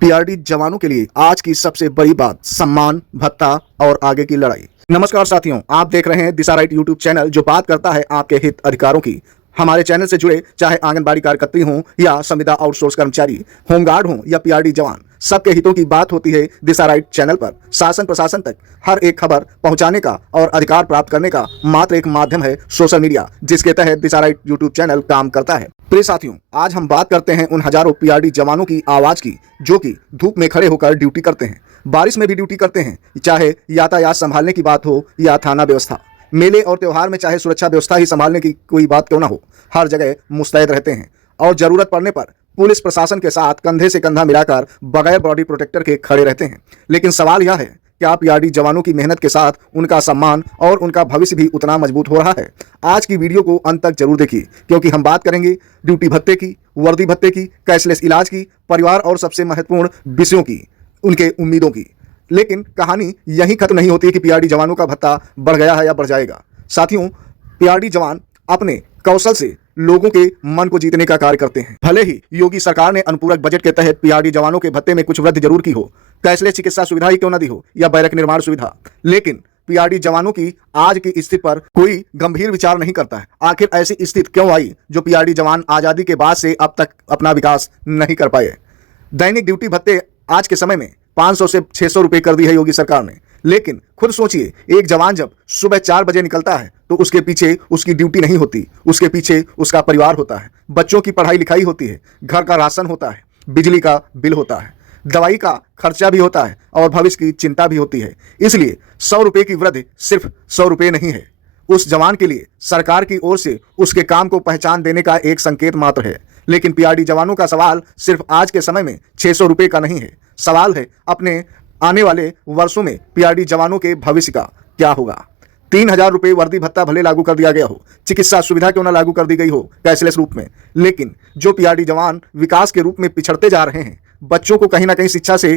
PRD जवानों के लिए आज की सबसे बड़ी बात सम्मान, भत्ता और आगे की लड़ाई। नमस्कार साथियों, आप देख रहे हैं दिशा राइट यूट्यूब चैनल जो बात करता है आपके हित अधिकारों की। हमारे चैनल से जुड़े चाहे आंगनबाड़ी कार्यकर्त्री हों या संविदा आउटसोर्स कर्मचारी, होमगार्ड हों या पीआरडी जवान, सबके हितों की बात होती है दिशा राइट चैनल पर। शासन प्रशासन तक हर एक खबर पहुंचाने का और अधिकार प्राप्त करने का मात्र एक माध्यम है सोशल मीडिया, जिसके तहत दिशा राइट यूट्यूब चैनल काम करता है। प्रिय साथियों, आज हम बात करते हैं उन हजारों पीआरडी जवानों की आवाज की जो कि धूप में खड़े होकर ड्यूटी करते हैं, बारिश में भी ड्यूटी करते हैं, चाहे यातायात संभालने की बात हो या थाना व्यवस्था, मेले और त्योहार में चाहे सुरक्षा व्यवस्था ही संभालने की कोई बात क्यों ना हो, हर जगह मुस्तैद रहते हैं और जरूरत पड़ने पर पुलिस प्रशासन के साथ कंधे से कंधा मिलाकर बगैर बॉडी प्रोटेक्टर के खड़े रहते हैं। लेकिन सवाल यह है, क्या पीआरडी जवानों की मेहनत के साथ उनका सम्मान और उनका भविष्य भी उतना मजबूत हो रहा है? आज की वीडियो को अंत तक जरूर देखिए, क्योंकि हम बात करेंगे ड्यूटी भत्ते की, वर्दी भत्ते की, कैशलेस इलाज की, परिवार और सबसे महत्वपूर्ण विषयों की, उनके उम्मीदों की। लेकिन कहानी यहीं खत्म नहीं होती कि पीआरडी जवानों का भत्ता बढ़ गया है या बढ़ जाएगा। साथियों, पीआरडी जवान अपने कौशल से लोगों के मन को जीतने का कार्य करते हैं। भले ही योगी सरकार ने अनुपूरक बजट के तहत पीआरडी जवानों के भत्ते में कुछ वृद्धि जरूर की हो, कैशलेस चिकित्सा सुविधा ही क्यों न दी हो या बैरक निर्माण सुविधा, लेकिन पीआरडी जवानों की आज की स्थिति पर कोई गंभीर विचार नहीं करता है। आखिर ऐसी स्थिति क्यों आई जो पीआरडी जवान आजादी के बाद से अब तक अपना विकास नहीं कर पाए? दैनिक ड्यूटी भत्ते आज के समय में 500 से 600 रुपए कर दी है योगी सरकार ने। लेकिन खुद सोचिए, एक जवान जब सुबह 4 बजे निकलता है तो उसके पीछे उसकी ड्यूटी नहीं होती, उसके पीछे उसका परिवार होता है, बच्चों की पढ़ाई लिखाई होती है, घर का राशन होता है, बिजली का बिल होता है, दवाई का खर्चा भी होता है और भविष्य की चिंता भी होती है। इसलिए 100 रुपए की वृद्धि सिर्फ 100 रुपए नहीं है, उस जवान के लिए सरकार की ओर से उसके काम को पहचान देने का एक संकेत मात्र है। लेकिन पीआरडी जवानों का सवाल सिर्फ आज के समय में 600 रुपए का नहीं है, सवाल है अपने आने वाले वर्षों में पीआरडी जवानों के भविष्य का क्या होगा। 3000 रुपए वर्दी भत्ता भले लागू कर दिया गया हो, चिकित्सा सुविधा क्यों ना लागू कर दी गई हो कैशलेस रूप में, लेकिन जो पीआरडी जवान विकास के रूप में पिछड़ते जा रहे हैं, बच्चों को कहीं ना कहीं शिक्षा से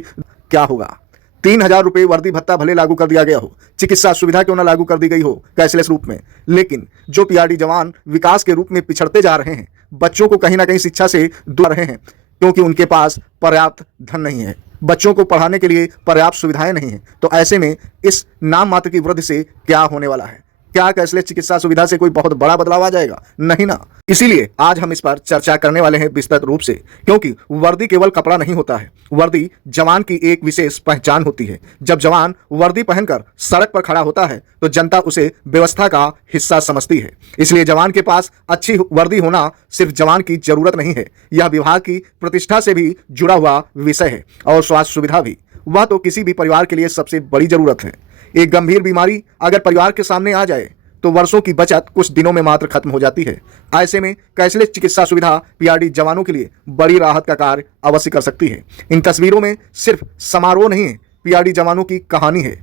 क्या होगा। 3000 रुपए वर्दी भत्ता भले लागू कर दिया गया हो, चिकित्सा सुविधा क्यों ना लागू कर दी गई हो कैशलेस रूप में, लेकिन जो पीआरडी जवान विकास के रूप में पिछड़ते जा रहे हैं, बच्चों को कहीं ना कहीं शिक्षा से दूर रहे हैं, क्योंकि उनके पास पर्याप्त धन नहीं है, बच्चों को पढ़ाने के लिए पर्याप्त सुविधाएं नहीं हैं। तो ऐसे में इस नाम मात्र की वृद्धि से क्या होने वाला है? क्या कैशलेस चिकित्सा सुविधा से कोई बहुत बड़ा बदलाव आ जाएगा? नहीं ना। इसीलिए आज हम इस पर चर्चा करने वाले हैं विस्तृत रूप से, क्योंकि वर्दी केवल कपड़ा नहीं होता है, वर्दी जवान की एक विशेष पहचान होती है। जब जवान वर्दी पहनकर सड़क पर खड़ा होता है तो जनता उसे व्यवस्था का हिस्सा समझती है। इसलिए जवान के पास अच्छी वर्दी होना सिर्फ जवान की जरूरत नहीं है, यह विभाग की प्रतिष्ठा से भी जुड़ा हुआ विषय है और स्वास्थ्य सुविधा भी, वह तो किसी भी परिवार के लिए सबसे बड़ी जरूरत है। एक गंभीर बीमारी अगर परिवार के सामने आ जाए तो वर्षों की बचत कुछ दिनों में मात्र खत्म हो जाती है। ऐसे में कैशलेस चिकित्सा सुविधा पीआरडी जवानों के लिए बड़ी राहत का कार्य अवश्य कर सकती है। इन तस्वीरों में सिर्फ समारोह नहीं है, पीआरडी जवानों की कहानी है।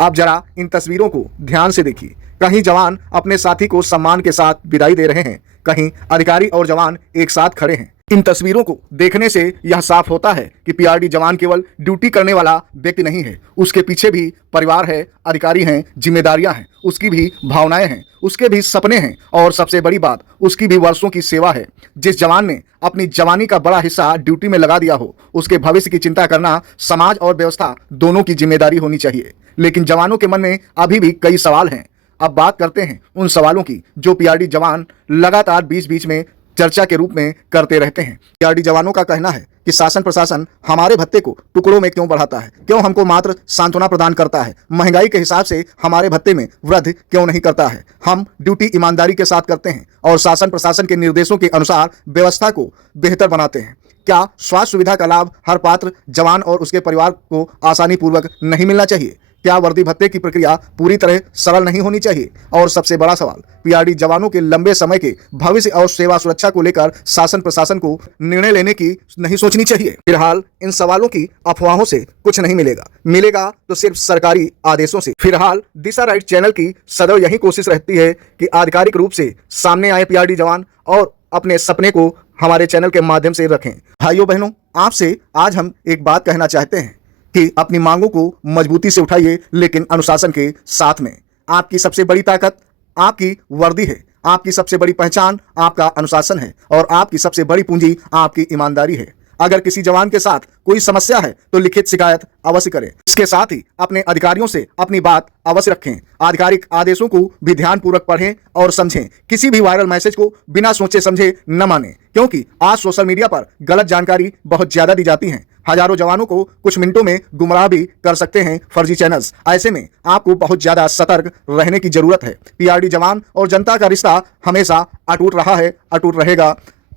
आप जरा इन तस्वीरों को ध्यान से देखिए। कहीं जवान अपने साथी को सम्मान के साथ विदाई दे रहे हैं, कहीं अधिकारी और जवान एक साथ खड़े हैं। इन तस्वीरों को देखने से यह साफ होता है कि पीआरडी जवान केवल ड्यूटी करने वाला व्यक्ति नहीं है, उसके पीछे भी परिवार है, अधिकारी हैं, जिम्मेदारियां हैं, उसकी भी भावनाएं हैं, उसके भी सपने हैं और सबसे बड़ी बात, उसकी भी वर्षों की सेवा है। जिस जवान ने अपनी जवानी का बड़ा हिस्सा ड्यूटी में लगा दिया हो, उसके भविष्य की चिंता करना समाज और व्यवस्था दोनों की जिम्मेदारी होनी चाहिए। लेकिन जवानों के मन में अभी भी कई सवाल हैं। अब बात करते हैं उन सवालों की जो पीआरडी जवान लगातार बीच बीच में चर्चा के रूप में करते रहते हैं। पीआरडी जवानों का कहना है कि शासन प्रशासन हमारे भत्ते को टुकड़ों में क्यों बढ़ाता है, क्यों हमको मात्र सांत्वना प्रदान करता है, महंगाई के हिसाब से हमारे भत्ते में वृद्धि क्यों नहीं करता है। हम ड्यूटी ईमानदारी के साथ करते हैं और शासन प्रशासन के निर्देशों के अनुसार व्यवस्था को बेहतर बनाते हैं। क्या स्वास्थ्य सुविधा का लाभ हर पात्र जवान और उसके परिवार को आसानी पूर्वक नहीं मिलना चाहिए? क्या वर्दी भत्ते की प्रक्रिया पूरी तरह सरल नहीं होनी चाहिए? और सबसे बड़ा सवाल, पीआरडी जवानों के लंबे समय के भविष्य और सेवा सुरक्षा को लेकर शासन प्रशासन को निर्णय लेने की नहीं सोचनी चाहिए? फिलहाल इन सवालों की अफवाहों से कुछ नहीं मिलेगा तो सिर्फ सरकारी आदेशों से। फिलहाल दिशा राइट चैनल की सदैव यही कोशिश रहती है कि आधिकारिक रूप से सामने आए पीआरडी जवान और अपने सपने को हमारे चैनल के माध्यम से रखें। भाइयों बहनों, आपसे आज हम एक बात कहना चाहते हैं कि अपनी मांगों को मजबूती से उठाइए, लेकिन अनुशासन के साथ में। आपकी सबसे बड़ी ताकत आपकी वर्दी है, आपकी सबसे बड़ी पहचान आपका अनुशासन है और आपकी सबसे बड़ी पूंजी आपकी ईमानदारी है। अगर किसी जवान के साथ कोई समस्या है तो लिखित शिकायत अवश्य करें। इसके साथ ही अपने अधिकारियों से अपनी बात अवश्य रखें। आधिकारिक आदेशों को भी ध्यानपूर्वक पढ़ें और समझें। किसी भी वायरल मैसेज को बिना सोचे समझे न मानें, क्योंकि आज सोशल मीडिया पर गलत जानकारी बहुत ज्यादा दी जाती है। हजारों जवानों को कुछ मिनटों में गुमराह भी कर सकते हैं फर्जी चैनल्स। ऐसे में आपको बहुत ज्यादा सतर्क रहने की जरूरत है। पीआरडी जवान और जनता का रिश्ता हमेशा अटूट रहा है, अटूट रहेगा।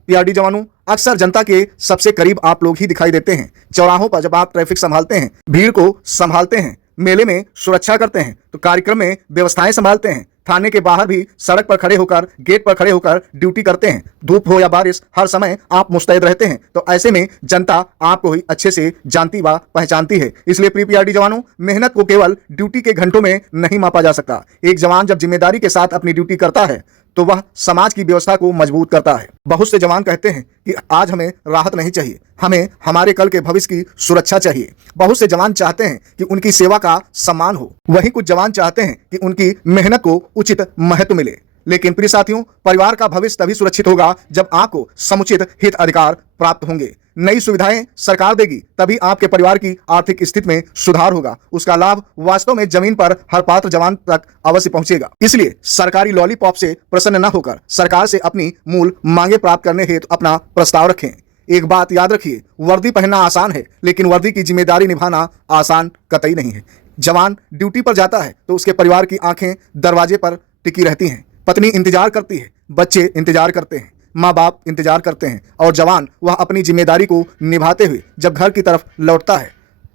पीआरडी जवानों, अक्सर जनता के सबसे करीब आप लोग ही दिखाई देते हैं। चौराहों पर जब आप ट्रैफिक संभालते हैं, भीड़ को संभालते हैं, मेले में सुरक्षा करते हैं, तो कार्यक्रम में व्यवस्थाएं संभालते हैं, थाने के बाहर भी सड़क पर खड़े होकर, गेट पर खड़े होकर ड्यूटी करते हैं। धूप हो या बारिश, हर समय आप मुस्तैद रहते हैं। तो ऐसे में जनता आपको ही अच्छे से जानती व पहचानती है। इसलिए प्रिय पीआरडी जवानों, मेहनत को केवल ड्यूटी के घंटों में नहीं मापा जा सकता। एक जवान जब जिम्मेदारी के साथ अपनी ड्यूटी करता है तो वह समाज की व्यवस्था को मजबूत करता है। बहुत से जवान कहते हैं कि आज हमें राहत नहीं चाहिए, हमें हमारे कल के भविष्य की सुरक्षा चाहिए। बहुत से जवान चाहते हैं कि उनकी सेवा का सम्मान हो, वहीं कुछ जवान चाहते हैं कि उनकी मेहनत को उचित महत्व मिले। लेकिन प्रिय साथियों, परिवार का भविष्य तभी सुरक्षित होगा जब आपको समुचित हित अधिकार प्राप्त होंगे। नई सुविधाएं सरकार देगी, तभी आपके परिवार की आर्थिक स्थिति में सुधार होगा। उसका लाभ वास्तव में जमीन पर हर पात्र जवान तक अवश्य पहुंचेगा। इसलिए सरकारी लॉलीपॉप से प्रसन्न न होकर सरकार से अपनी मूल मांगे प्राप्त करने हेतु अपना प्रस्ताव रखें। एक बात याद रखिए, वर्दी पहनना आसान है, लेकिन वर्दी की जिम्मेदारी निभाना आसान कतई नहीं है। जवान ड्यूटी पर जाता है तो उसके परिवार की आंखें दरवाजे पर टिकी रहती हैं। पत्नी इंतजार करती है, बच्चे इंतजार करते हैं, माँ बाप इंतजार करते हैं, और जवान वह अपनी जिम्मेदारी को निभाते हुए जब घर की तरफ लौटता है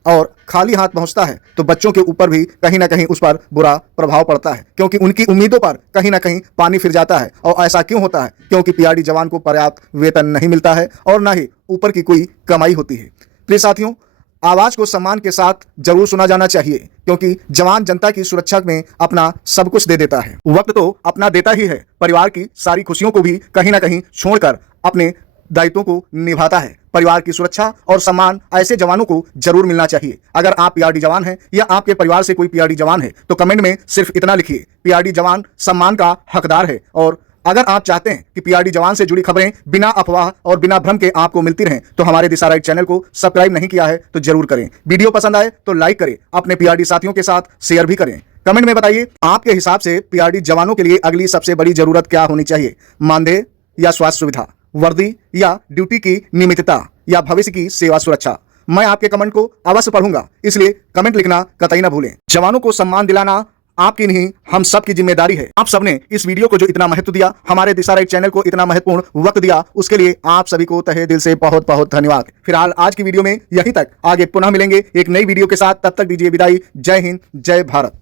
और खाली हाथ पहुंचता है तो बच्चों के ऊपर भी कहीं ना कहीं उस पर बुरा प्रभाव पड़ता है, क्योंकि उनकी उम्मीदों पर कहीं ना कहीं पानी फिर जाता है। और ऐसा क्यों होता है? क्योंकि पीआरडी जवान को पर्याप्त वेतन नहीं मिलता है और ना ही ऊपर की कोई कमाई होती है। प्रिय साथियों, आवाज को सम्मान के साथ जरूर सुना जाना चाहिए, क्योंकि जवान जनता की सुरक्षा में अपना सब कुछ दे देता है। वक्त तो अपना देता ही है, परिवार की सारी खुशियों को भी कहीं ना कहीं छोड़कर अपने दायित्वों को निभाता है। परिवार की सुरक्षा और सम्मान ऐसे जवानों को जरूर मिलना चाहिए। अगर आप पीआरडी जवान हैं या आपके परिवार से कोई पीआरडी जवान है तो कमेंट में सिर्फ इतना लिखिए, पीआरडी जवान सम्मान का हकदार है। और अगर आप चाहते हैं कि पीआरडी जवान से जुड़ी खबरें बिना अफवाह और बिना भ्रम के आपको मिलती रहें, तो हमारे दिशा राइट चैनल को सब्सक्राइब नहीं किया है तो जरूर करें। वीडियो पसंद आए तो लाइक करें, अपने पीआरडी साथियों के साथ शेयर भी करें। कमेंट में बताइए, आपके हिसाब से पीआरडी जवानों के लिए अगली सबसे बड़ी जरूरत क्या होनी चाहिए? मानदेय या स्वास्थ्य सुविधा, वर्दी या ड्यूटी की नियमितता, या भविष्य की सेवा सुरक्षा? मैं आपके कमेंट को अवश्य पढ़ूंगा, इसलिए कमेंट लिखना कतई ना भूलें। जवानों को सम्मान दिलाना आपकी नहीं, हम सब की जिम्मेदारी है। आप सबने इस वीडियो को जो इतना महत्व दिया, हमारे दिशा राइट चैनल को इतना महत्वपूर्ण वक्त दिया, उसके लिए आप सभी को तहे दिल से बहुत बहुत धन्यवाद। फिलहाल आज की वीडियो में यहीं तक, आगे पुनः मिलेंगे एक नई वीडियो के साथ। तब तक दीजिए विदाई। जय हिंद, जय भारत।